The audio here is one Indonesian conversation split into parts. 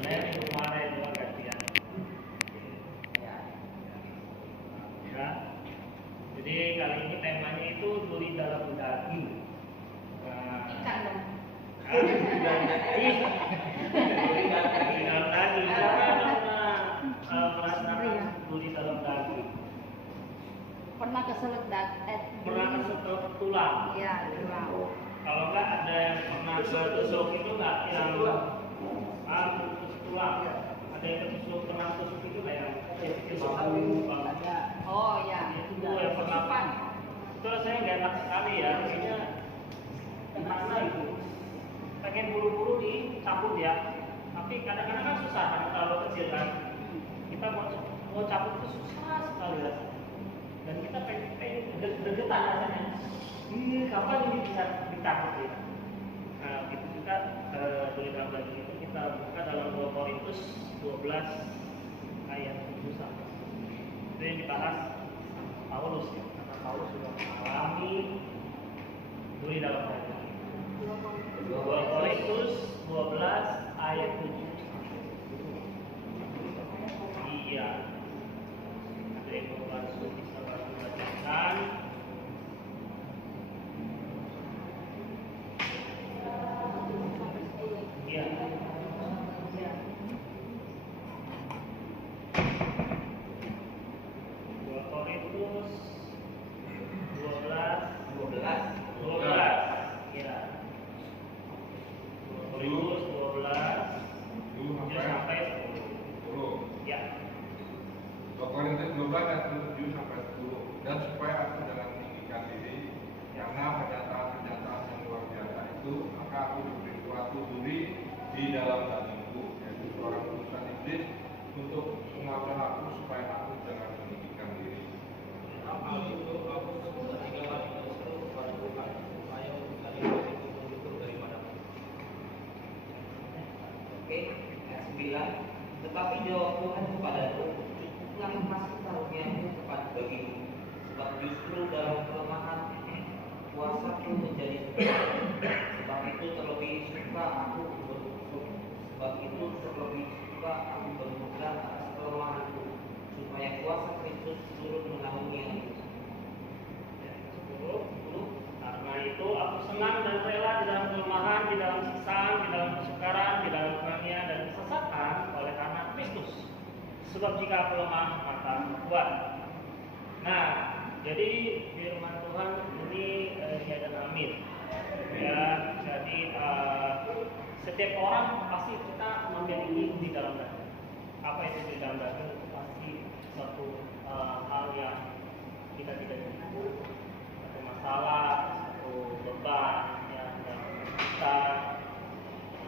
Saya minggu kemarin juga gantian. Ya. Jadi kali ini temanya itu duri dalam daging. Ikan dong. Duri dalam daging. Karena merasakan duri dalam daging. Pernah keselak Pernah keselak tulang. Iya, tulang. Kalau enggak ada yang pernah ketusuk itu enggak yang putus tulang. Ada yang ketusuk pernah ketusuk itu enggak yang kecil ada. Oh iya. Itu yang pernah. Itu rasanya nggak enak sekali ya. Kayaknya gimana itu? Pengen buru-buru dicabut ya. Tapi kadang-kadang kan susah karena terlalu kecil kan. Kita mau cabut itu susah sekali rasanya. Dan kita pengen deg-degan rasanya. Kapan ini bisa dicabut ya? Nah, itu juga dari dalam daging itu kita buka dalam 2 Korintus 12 ayat 7 sampai. Itu yang dibahas Paulus ya. Karena Paulus sudah mengalami duri dalam daging. 2 Korintus 12 ayat 7. Iya. Ada yang membantu bisa bacakan. Iya. Korintus 12 ya. Korintus 12 sampai 10. Ya. 2 Korintus 12 ayat 7 sampai 10. Dan supaya aku jangan meninggikan diri karena pernyataan-pernyataan yang luar biasa itu, maka aku diberi suatu duri di dalam dagingku, yaitu suara utusan iblis untuk menguatkan aku supaya aku jangan meninggikan diri. Hal itu aku sebut tiga kali berseru kepada Tuhan supaya urusan iblis itu mundur daripadaku. Oke, ayat 9. Tetapi jawab Tuhan kepadaku, cukuplah kasih karuniamu kepada bagimu, sebab justru dalam kelemahan kuasaku menjadi sempurna. Sebab itu terlebih suka aku berkusuk, sebab itu terlebih suka aku bermudah atas kelemahanku, supaya kuasa Kristus turut menaungi aku. 10. Karena itu aku senang dan rela di dalam kelemahan, di dalam siksaan, di dalam kesukaran, di dalam penganiayaan dan kesesatan oleh karena Kristus. Sebab jika aku lemah, maka aku kuat. Nah, jadi firman Tuhan ini ya dan amin. Ya, jadi setiap orang pasti kita memiliki di dalam daging. Apa itu di dalam daging? Itu pasti suatu hal yang kita tidak inginkan. Satu masalah, satu beban yang kita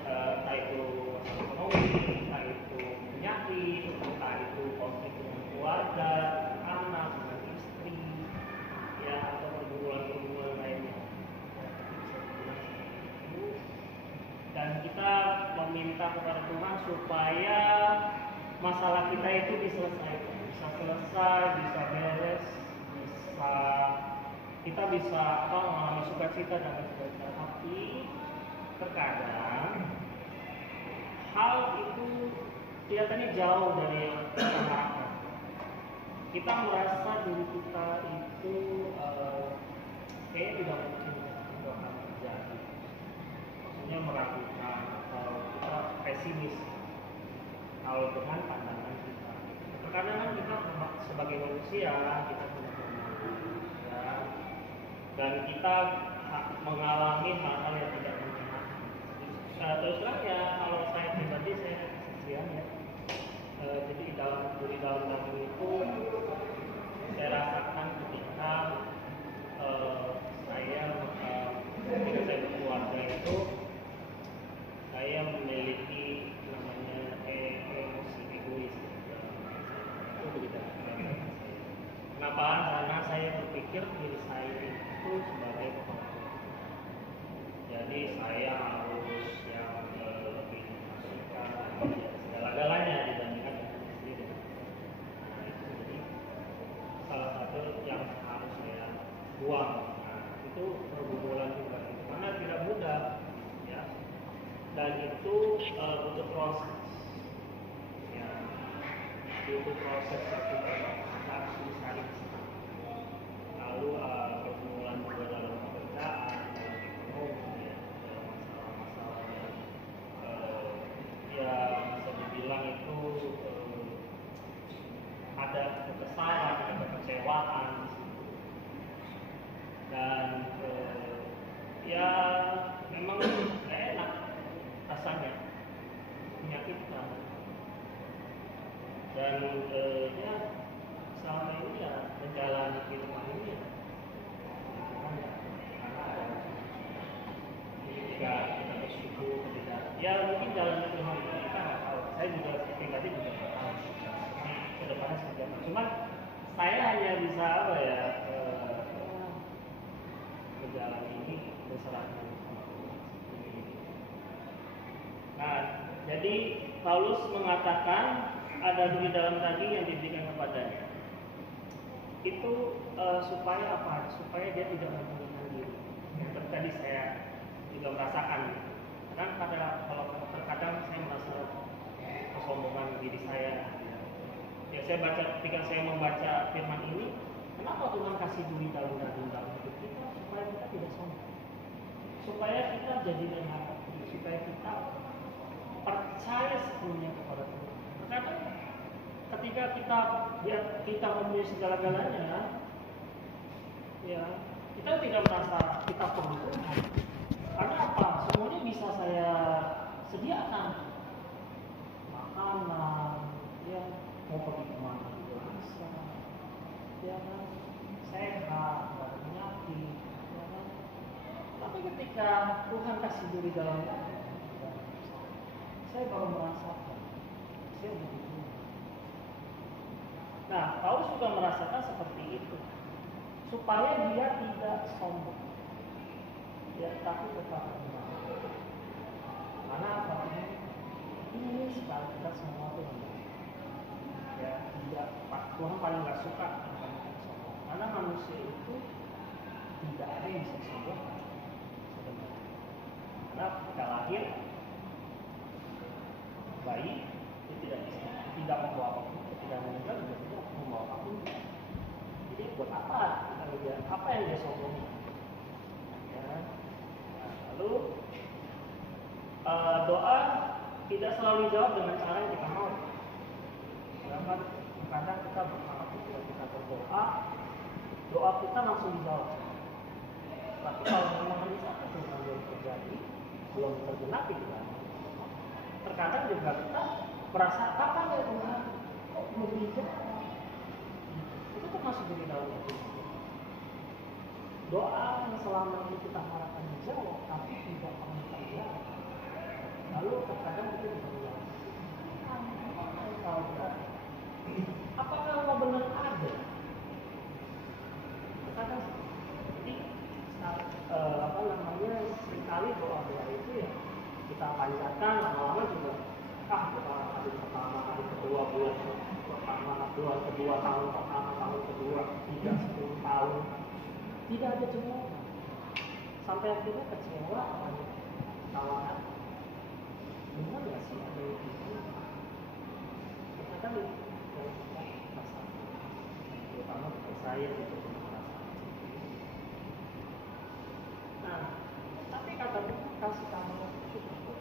entah itu ekonomi, entah itu penyakit, entah itu konflik dengan keluarga, anak, dengan istri, ya atau pergumulan-pergumulan lainnya. Dan kita meminta kepada Tuhan supaya masalah kita itu diselesaikan, bisa selesai, bisa beres, kita bisa mengalami sukacita dan sukacita. Tapi terkadang hal itu kelihatannya jauh dari yang kita harapkan. Kita merasa diri kita itu kayaknya tidak mungkin itu akan terjadi. Maksudnya meragukan atau kita pesimis kalau dengan pandangan kita. Terkadang kita sebagai manusia kita punya kelemahan, ya, dan kita mengalami hal-hal yang tidak menyenangkan. Terus terang ya, kalau saya pribadi saya kesaksian ya. Jadi di dalam daging itu saya rasakan ketika saya berkeluarga itu saya memiliki namanya emosi egois. Itu begitu. Kenapa? Karena saya berpikir diri saya itu sebagai kepala keluarga. Jadi saya harus yang lebih suka segala-galanya dibandingkan dengan istri. Nah itu jadi salah satu yang harus saya buang. Nah itu pergumulan juga. Karena tidak mudah, ya. Dan itu butuh proses. butuh proses itu saksi saling lalu pergumulan juga dalam pekerjaan, dalam ekonomi, ya, dalam masalah-masalah yang ya bisa dibilang itu ada kekesalan, ada kekecewaan di situ. Dan ya memang gak enak rasanya, menyakitkan. Dan ya selama ini ya menjalani kehidupan ini ya Tuhan ya, karena ada ketika kita bersyukur, ketika ya mungkin jalan Tuhan kita nggak tahu. Saya juga pribadi juga nggak tahu ke depannya seperti apa. Cuman saya hanya bisa apa ya menjalani ini berserahkan sama Tuhan. Nah, jadi Paulus mengatakan ada di dalam daging yang diberikan kepadanya. Itu supaya apa? Supaya dia tidak memperlukan diri. Yang tadi saya juga merasakan. Kan kalau terkadang saya merasa kesombongan diri saya. Ya saya baca ketika saya membaca firman ini, kenapa Tuhan kasih duri dalam daging hidup kita supaya kita tidak sombong, supaya kita jadi rendah hati, supaya kita percaya sepenuhnya kepada Tuhan. Terkadang ketika kita mempunyai segala-galanya, ya kita tidak merasa kita perlu Tuhan. Karena apa? Semuanya bisa saya sediakan, makanan, ya mau pergi kemana juga bisa, ya kan, sehat, nggak ada penyakit, ya kan. Tapi ketika Tuhan kasih diri dalam daging, saya baru merasakan saya begitu. Nah, Paulus juga merasakan seperti itu, supaya dia tidak sombong, ya, tapi tetap rendah. Karena apa? Ini sekali kita semua itu rendah. Ya, tidak, Tuhan paling nggak suka dengan sombong. Karena manusia itu tidak ada yang bisa sombong sebenarnya. Karena kita lahir bayi itu tidak membawa apapun, ketika meninggal juga tidak membawa apapun. Jadi buat apa yang dia sombongkan? Ya. Nah, lalu doa tidak selalu dijawab dengan cara yang kita mau. Sedangkan kadang kita berharap ketika kita berdoa, doa kita langsung dijawab. Tapi kalau memang misalkan Tuhan belum terjadi, belum tergenapi kan, terkadang juga kita merasa kapan ya Tuhan kok belum dijawab. Itu termasuk di dalam itu. Doa yang selama ini kita harapkan dijawab, tapi tidak pernah terjawab. Lalu terkadang kita juga apakah Allah benar ada? Terkadang seperti seringkali doa-doa itu ya kita panjatkan, lama-lama juga doa hari pertama, hari kedua, bulan pertama, bulan kedua, tahun pertama, tahun kedua, 3-10 tahun tidak ada jawaban. Sampai akhirnya kecewa, tawaran. Benar nggak sih ada yang gitu? Terkadang yang kita rasakan, terutama saya itu merasa. Nah, tapi kata Tuhan kasih kamu cukup.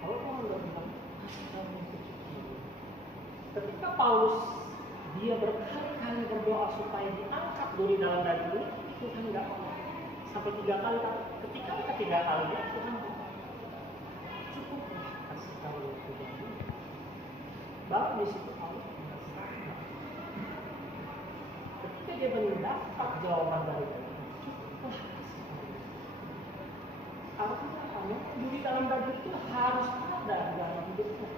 Kalau Tuhan udah bilang kasih kamu cukup. Ketika Paulus dia berkali-kali berdoa supaya diangkat duri dalam daging ini, Tuhan nggak mau. Sampai 3 kali. Ketika ketiga kalinya Tuhan cukup kasih kamu cukup. Baru di situ Paulus merasakan. Ketika dia mendapat jawaban dari Tuhan, cukuplah kasih kamu. Artinya apa? Duri dalam daging itu harus ada dalam hidupnya.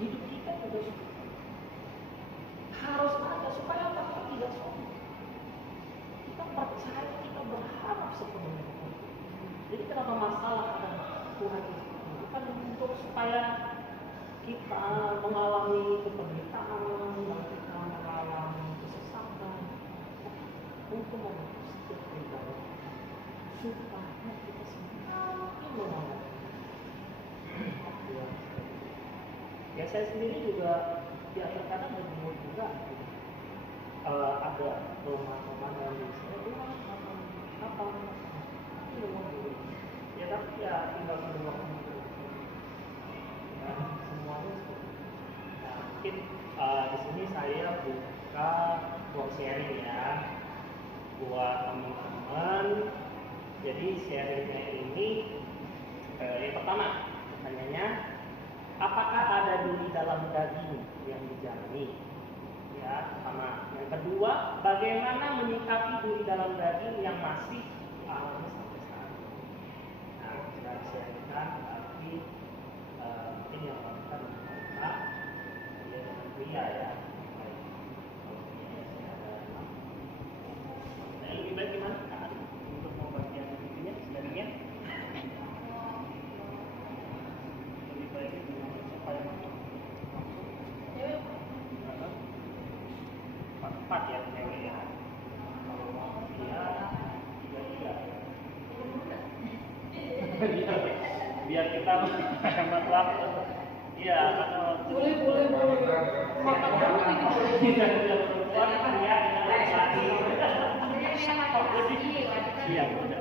Hidup kita juga harus ada supaya apa? Kita tidak sombong. Kita percaya, kita berharap sepenuhnya. Jadi kenapa masalah ada Tuhan itu? Bukan untuk supaya kita mengalami penderitaan, kita mengalami kesesatan, untuk membentuk setiap pribadi supaya kita semakin mengalami Tuhan. Ya saya sendiri juga ya terkadang bingung juga. Ada teman-teman yang misalnya apa ya, tapi ya tinggal menunggu waktu ya, semuanya seperti itu. Nah, mungkin di sini saya buka ruang sharing ya buat teman-teman. Jadi sharingnya ini yang pertama pertanyaannya, apakah ada duri dalam daging yang dijalani? Ya, pertama. Yang kedua, bagaimana menyikapi duri dalam daging yang masih dialami sampai saat ini? Nah, sudah sharingkan, tapi mungkin yang wanita membuka dia dengan pria ya. Kalau pria saya ada 6. Nah, lebih baik gimana Kak untuk mau bagian ininya, sharingnya? Lebih baik gimana supaya empat ya cewek ya. Kalau mau dia 3 biar kita hemat waktu. Iya, karena Boleh. Makan dulu ini. tidak perempuan ya dengan laki-laki. Iya, Iya, udah.